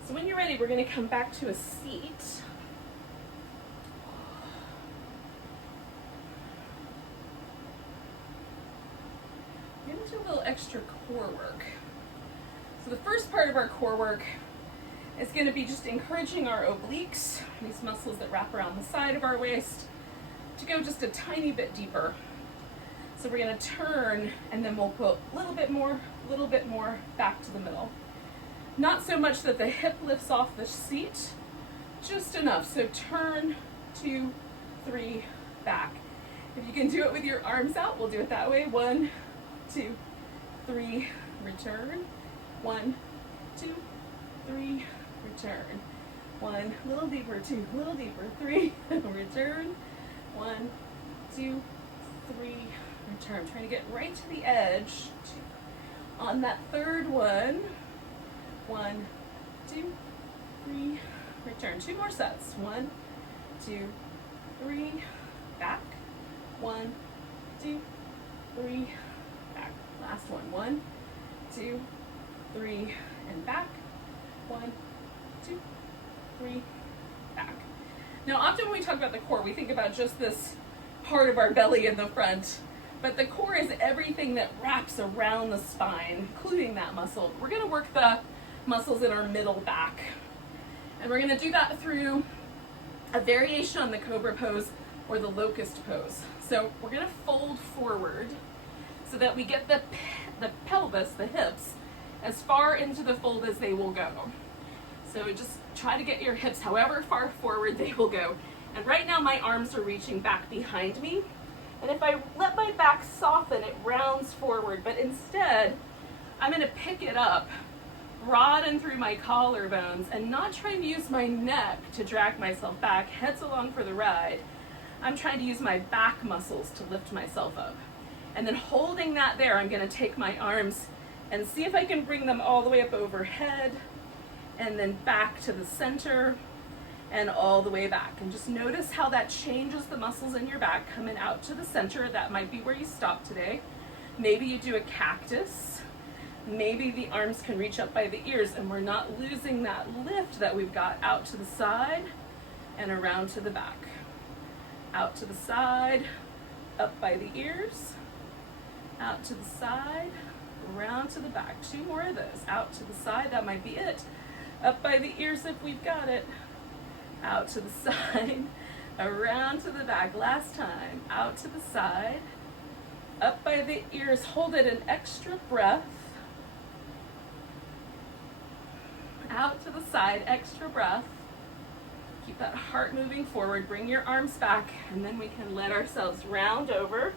So when you're ready, we're going to come back to a seat. We're going to do a little extra core work. So the first part of our core work is going to be just encouraging our obliques, these muscles that wrap around the side of our waist, to go just a tiny bit deeper. So we're going to turn, and then we'll put a little bit more back to the middle. Not so much that the hip lifts off the seat, just enough. So turn, 2, 3, back. If you can do it with your arms out, we'll do it that way. 1, 2, 3, return. 1, 2, 3, return. 1, little deeper, 2, little deeper, 3, return. 1, 2, 3, return. Trying to get right to the edge. On that third one, 1, 2, 3, return. 2 more sets. 1, 2, 3, back. 1, 2, 3, back. Last one. 1, 2, 3, and back. 1, 2, 3, back. Now, often when we talk about the core, we think about just this part of our belly in the front, But the core is everything that wraps around the spine, including that muscle. We're gonna work the muscles in our middle back. And we're gonna do that through a variation on the cobra pose or the locust pose. So we're gonna fold forward so that we get the pelvis, the hips, as far into the fold as they will go. So just try to get your hips however far forward they will go. And right now my arms are reaching back behind me. And if I let my back soften, it rounds forward. But instead, I'm gonna pick it up, broaden through my collarbones, and not trying to use my neck to drag myself back, heads along for the ride. I'm trying to use my back muscles to lift myself up. And then holding that there, I'm gonna take my arms and see if I can bring them all the way up overhead, and then back to the center, and all the way back. And just notice how that changes the muscles in your back coming out to the center. That might be where you stop today. Maybe you do a cactus. Maybe the arms can reach up by the ears and we're not losing that lift that we've got out to the side and around to the back. Out to the side, up by the ears, out to the side, around to the back. 2 more of those. Out to the side, that might be it. Up by the ears if we've got it. Out to the side, around to the back. Last time, out to the side, up by the ears. Hold it an extra breath. Out to the side, extra breath. Keep that heart moving forward. Bring your arms back, and then we can let ourselves round over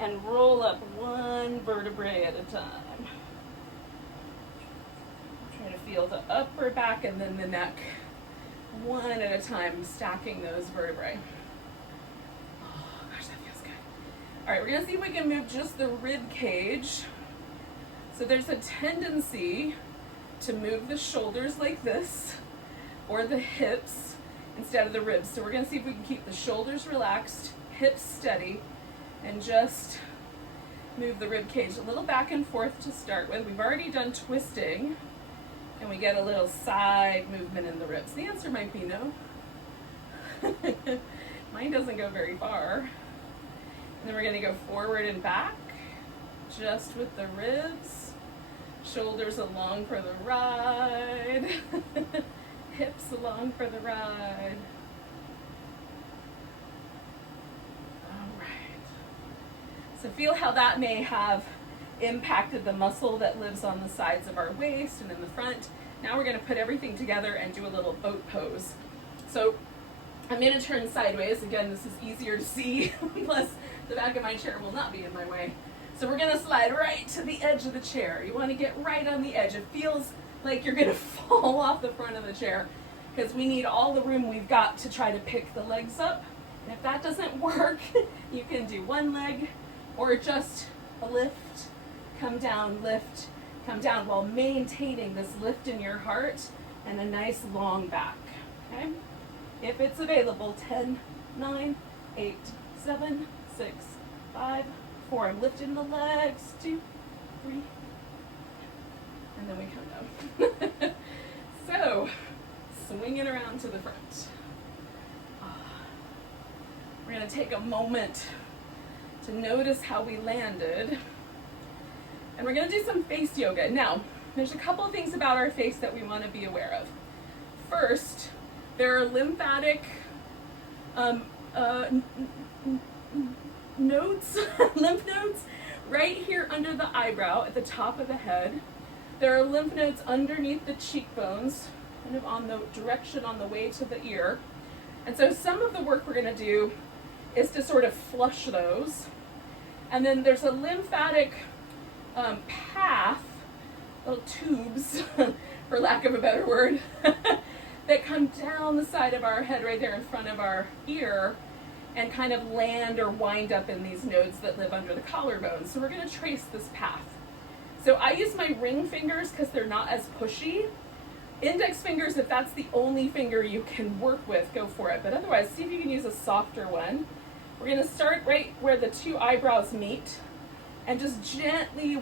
and roll up 1 vertebrae at a time. Try to feel the upper back and then the neck. 1 at a time, stacking those vertebrae. Oh gosh, that feels good. All right, we're gonna see if we can move just the rib cage. So there's a tendency to move the shoulders like this, or the hips instead of the ribs. So we're gonna see if we can keep the shoulders relaxed, hips steady, and just move the rib cage a little back and forth to start with. We've already done twisting, and we get a little side movement in the ribs. The answer might be no. Mine doesn't go very far. And then we're gonna go forward and back, just with the ribs. Shoulders along for the ride. Hips along for the ride. All right. So feel how that may have impacted the muscle that lives on the sides of our waist and in the front. Now we're going to put everything together and do a little boat pose. So I'm going to turn sideways. Again, this is easier to see, plus the back of my chair will not be in my way. So we're going to slide right to the edge of the chair. You want to get right on the edge. It feels like you're going to fall off the front of the chair because we need all the room we've got to try to pick the legs up. And if that doesn't work, you can do 1 leg or just a lift, come down, lift, come down, while maintaining this lift in your heart and a nice long back, okay? If it's available, 10, 9, 8, 7, 6, 5, 4. I'm lifting the legs, 2, 3, and then we come down. So, swing it around to the front. We're gonna take a moment to notice how we landed. And we're gonna do some face yoga. Now, there's a couple of things about our face that we wanna be aware of. First, there are lymphatic nodes, lymph nodes, right here under the eyebrow at the top of the head. There are lymph nodes underneath the cheekbones, kind of on the direction on the way to the ear. And so some of the work we're gonna do is to sort of flush those. And then there's a lymphatic path, little tubes, for lack of a better word, that come down the side of our head right there in front of our ear and kind of land or wind up in these nodes that live under the collarbone. So we're gonna trace this path. So I use my ring fingers because they're not as pushy. Index fingers, if that's the only finger you can work with, go for it. But otherwise, see if you can use a softer one. We're gonna start right where the 2 eyebrows meet and just gently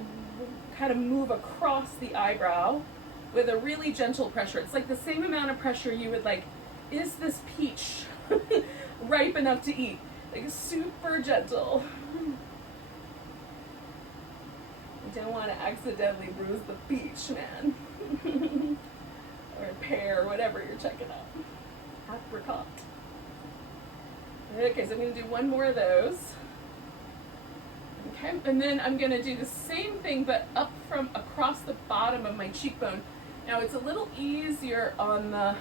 kind of move across the eyebrow with a really gentle pressure. It's like the same amount of pressure you would like, is this peach ripe enough to eat? Like super gentle. don't want to accidentally bruise the peach, man. Or pear, whatever you're checking out. Apricot. Okay, so I'm going to do one more of those. Okay, and then I'm going to do the same thing, but up from across the bottom of my cheekbone. Now it's a little easier on the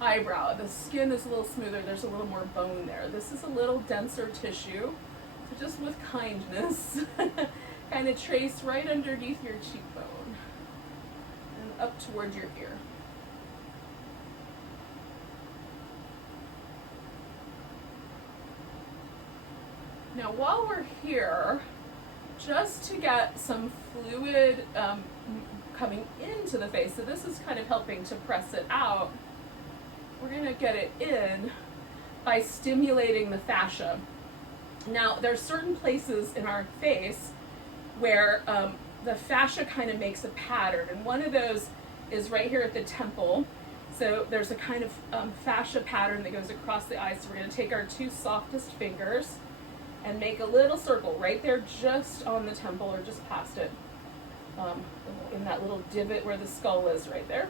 eyebrow. The skin is a little smoother. There's a little more bone there. This is a little denser tissue. So just with kindness, kind of trace right underneath your cheekbone and up toward your ear. Now while we're here, just to get some fluid coming into the face, so this is kind of helping to press it out, we're going to get it in by stimulating the fascia. Now there's certain places in our face where the fascia kind of makes a pattern, and one of those is right here at the temple. So there's a kind of fascia pattern that goes across the eye. So we're going to take our two softest fingers and make a little circle right there just on the temple or just past it, in that little divot where the skull is right there.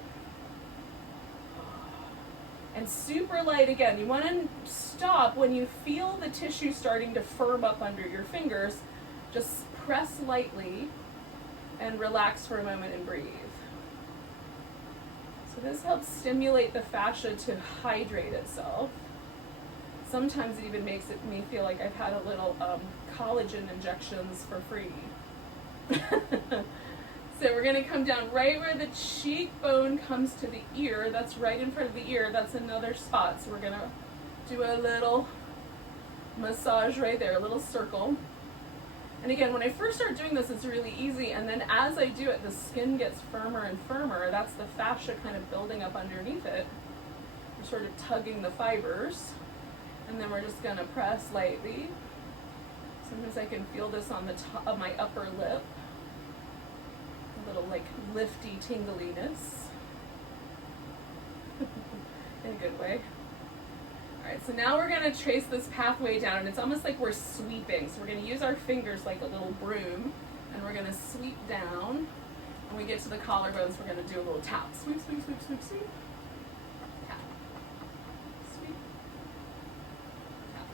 And super light again. You want to stop when you feel the tissue starting to firm up under your fingers. Just press lightly and relax for a moment and breathe. So this helps stimulate the fascia to hydrate itself. Sometimes it even makes me feel like I've had a little collagen injections for free. So we're going to come down right where the cheekbone comes to the ear. That's right in front of the ear. That's another spot. So we're going to do a little massage right there, a little circle. And again, when I first start doing this, it's really easy. And then as I do it, the skin gets firmer and firmer. That's the fascia kind of building up underneath it. We're sort of tugging the fibers. And then we're just going to press lightly. Sometimes I can feel this on the top of my upper lip. A little like lifty tingliness. In a good way. Alright, so now we're going to trace this pathway down, and it's almost like we're sweeping. So we're going to use our fingers like a little broom, and we're going to sweep down. When we get to the collarbones, we're going to do a little tap. Sweep, sweep, sweep, sweep, sweep. Tap. Sweep. Tap.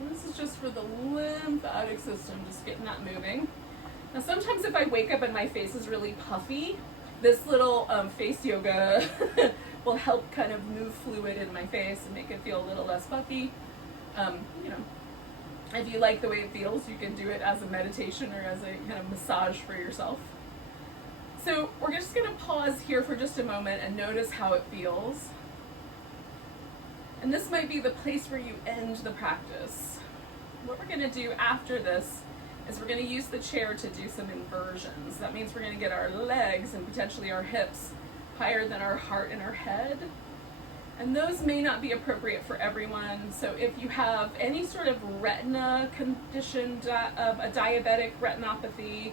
And this is just for the lymphatic system, just getting that moving. Now sometimes if I wake up and my face is really puffy, this little face yoga will help kind of move fluid in my face and make it feel a little less puffy. If you like the way it feels, you can do it as a meditation or as a kind of massage for yourself. So we're just going to pause here for just a moment and notice how it feels. And this might be the place where you end the practice. What we're going to do after this is we're going to use the chair to do some inversions. That means we're going to get our legs and potentially our hips higher than our heart and our head. And those may not be appropriate for everyone. So if you have any sort of retina condition, a diabetic retinopathy,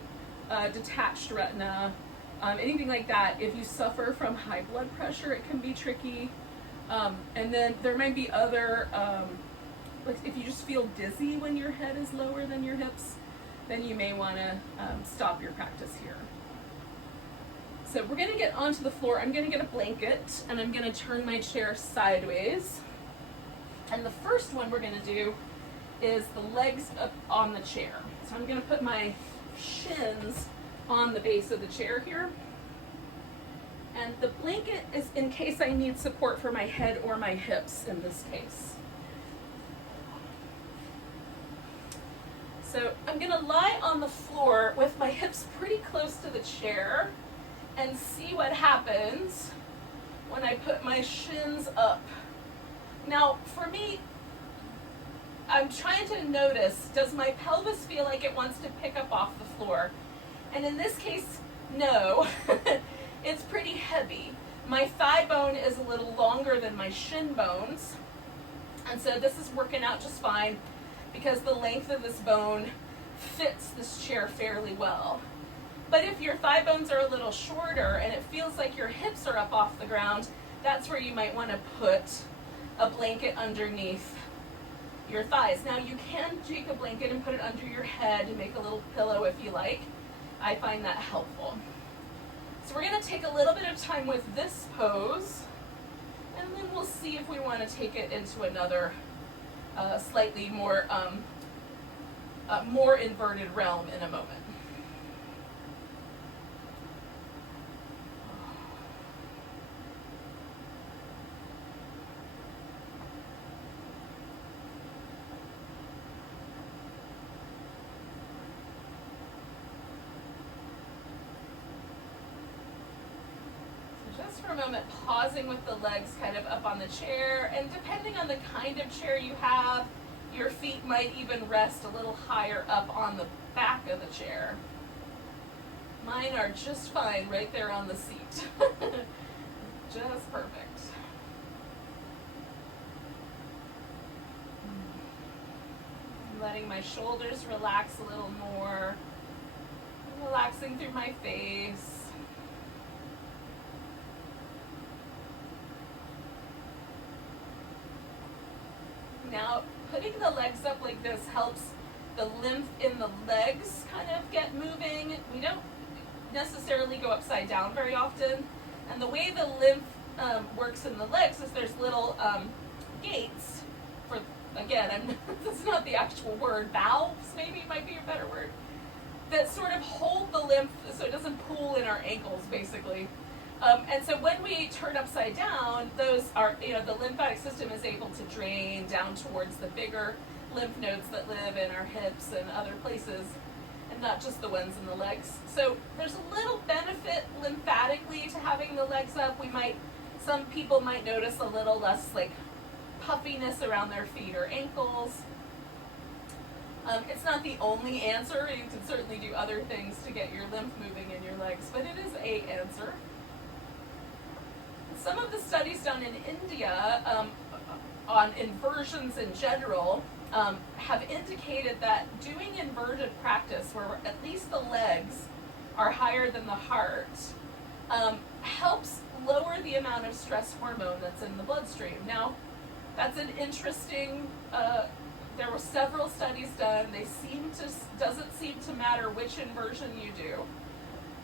detached retina, anything like that, if you suffer from high blood pressure, it can be tricky. And then there might be other, like if you just feel dizzy when your head is lower than your hips, then you may want to stop your practice here. So we're going to get onto the floor. I'm going to get a blanket, and I'm going to turn my chair sideways. And the first one we're going to do is the legs up on the chair. So I'm going to put my shins on the base of the chair here. And the blanket is in case I need support for my head or my hips in this case. So I'm going to lie on the floor with my hips pretty close to the chair and see what happens when I put my shins up. Now, for me, I'm trying to notice, does my pelvis feel like it wants to pick up off the floor? And in this case, no. It's pretty heavy. My thigh bone is a little longer than my shin bones. And so this is working out just fine because the length of this bone fits this chair fairly well. But if your thigh bones are a little shorter and it feels like your hips are up off the ground, that's where you might want to put a blanket underneath your thighs. Now you can take a blanket and put it under your head and make a little pillow if you like. I find that helpful. So we're going to take a little bit of time with this pose, and then we'll see if we want to take it into another slightly more more inverted realm in a moment. Just for a moment, pausing with the legs kind of up on the chair, and depending on the kind of chair you have, your feet might even rest a little higher up on the back of the chair. Mine are just fine right there on the seat. Just perfect. Letting my shoulders relax a little more, relaxing through my face. Now, putting the legs up like this helps the lymph in the legs kind of get moving. We don't necessarily go upside down very often. And the way the lymph works in the legs is there's little gates for, again, that's not the actual word, valves maybe might be a better word, that sort of hold the lymph so it doesn't pool in our ankles, basically. And so when we turn upside down, those are, the lymphatic system is able to drain down towards the bigger lymph nodes that live in our hips and other places, and not just the ones in the legs. So there's a little benefit lymphatically to having the legs up. Some people might notice a little less like puffiness around their feet or ankles. It's not the only answer. You can certainly do other things to get your lymph moving in your legs, but it is an answer. Some of the studies done in India on inversions in general have indicated that doing inverted practice, where at least the legs are higher than the heart, helps lower the amount of stress hormone that's in the bloodstream. Now, that's an interesting, there were several studies done. Doesn't seem to matter which inversion you do.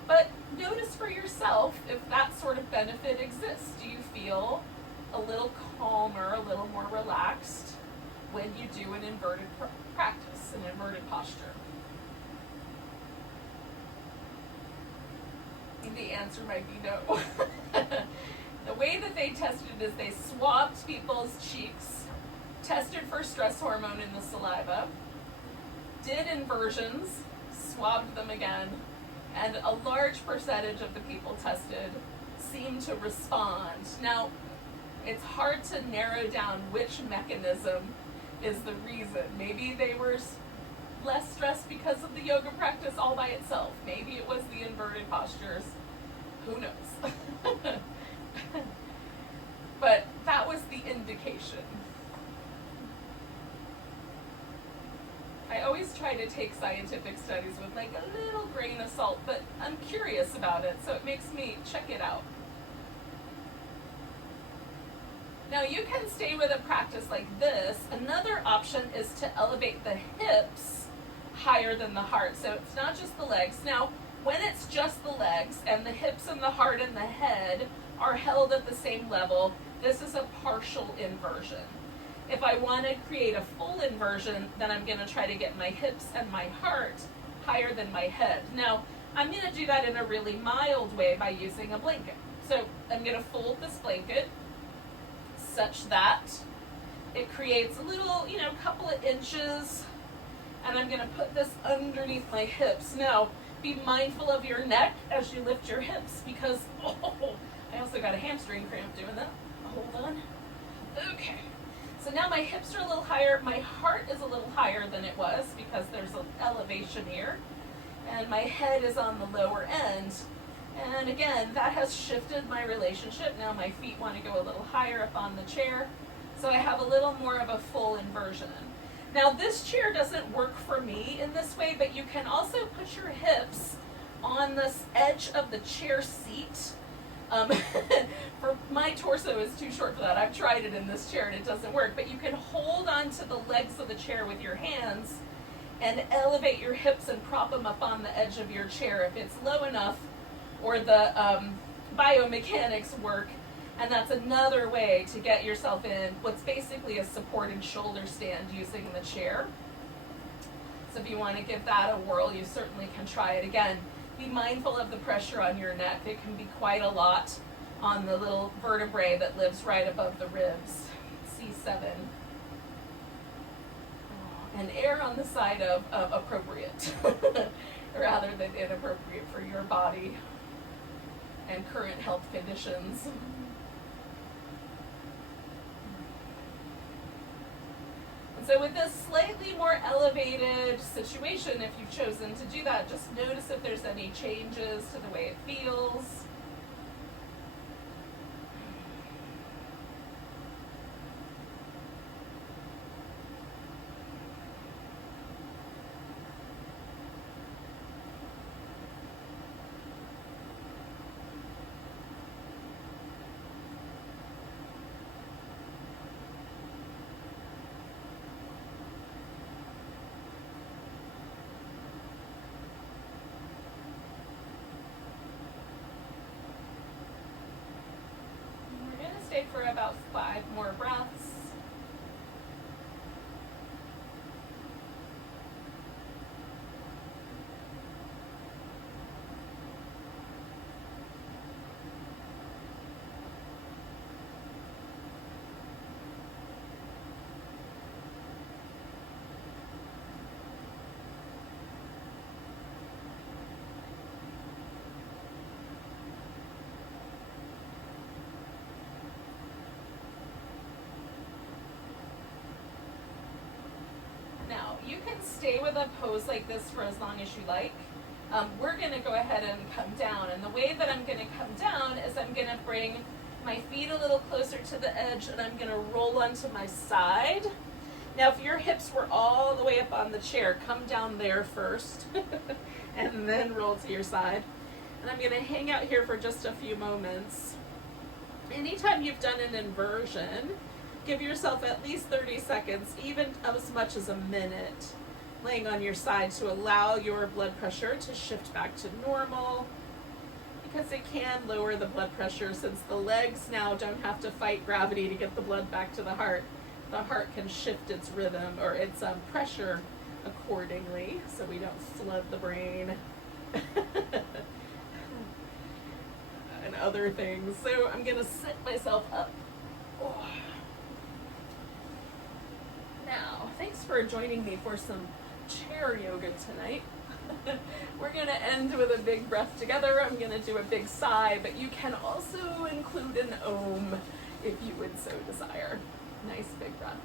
But notice for yourself if that sort of benefit exists. Do you feel a little calmer, a little more relaxed when you do an inverted practice, an inverted posture? The answer might be no. The way that they tested it is they swabbed people's cheeks, tested for stress hormone in the saliva, did inversions, swabbed them again, and a large percentage of the people tested seemed to respond. Now, it's hard to narrow down which mechanism is the reason. Maybe they were less stressed because of the yoga practice all by itself. Maybe it was the inverted postures. Who knows? But that was the indication. I always try to take scientific studies with like a little grain of salt, but I'm curious about it, so it makes me check it out. Now you can stay with a practice like this. Another option is to elevate the hips higher than the heart. So it's not just the legs. Now, when it's just the legs and the hips and the heart and the head are held at the same level, this is a partial inversion. If I want to create a full inversion, then I'm going to try to get my hips and my heart higher than my head. Now, I'm going to do that in a really mild way by using a blanket. So I'm going to fold this blanket such that it creates a little, couple of inches, and I'm going to put this underneath my hips. Now, be mindful of your neck as you lift your hips, because, I also got a hamstring cramp doing that. Hold on. Okay. So now my hips are a little higher, my heart is a little higher than it was because there's an elevation here, and my head is on the lower end. And again, that has shifted my relationship. Now my feet want to go a little higher up on the chair, so I have a little more of a full inversion. Now this chair doesn't work for me in this way, but you can also put your hips on this edge of the chair seat. For my torso is too short for that. I've tried it in this chair and it doesn't work, but you can hold on to the legs of the chair with your hands And elevate your hips and prop them up on the edge of your chair if it's low enough, or the biomechanics work. And that's another way to get yourself in what's basically a supported shoulder stand using the chair. So if you want to give that a whirl, you certainly can try it again. Be mindful of the pressure on your neck. It can be quite a lot on the little vertebrae that lives right above the ribs. C7. And err on the side of appropriate rather than inappropriate for your body and current health conditions. And so with this slightly more elevated situation, if you've chosen to do that, just notice if there's any changes to the way it feels. Stay for about 5 more breaths. Now, you can stay with a pose like this for as long as you like. We're going to go ahead and come down. And the way that I'm going to come down is I'm going to bring my feet a little closer to the edge and I'm going to roll onto my side. Now, if your hips were all the way up on the chair, come down there first and then roll to your side. And I'm going to hang out here for just a few moments. Anytime you've done an inversion, give yourself at least 30 seconds, even as much as a minute, laying on your side to allow your blood pressure to shift back to normal, because it can lower the blood pressure since the legs now don't have to fight gravity to get the blood back to the heart. The heart can shift its rhythm or its pressure accordingly so we don't flood the brain and other things. So I'm going to sit myself up. Oh. Now, thanks for joining me for some chair yoga tonight. We're going to end with a big breath together. I'm going to do a big sigh, but you can also include an om if you would so desire. Nice big breath.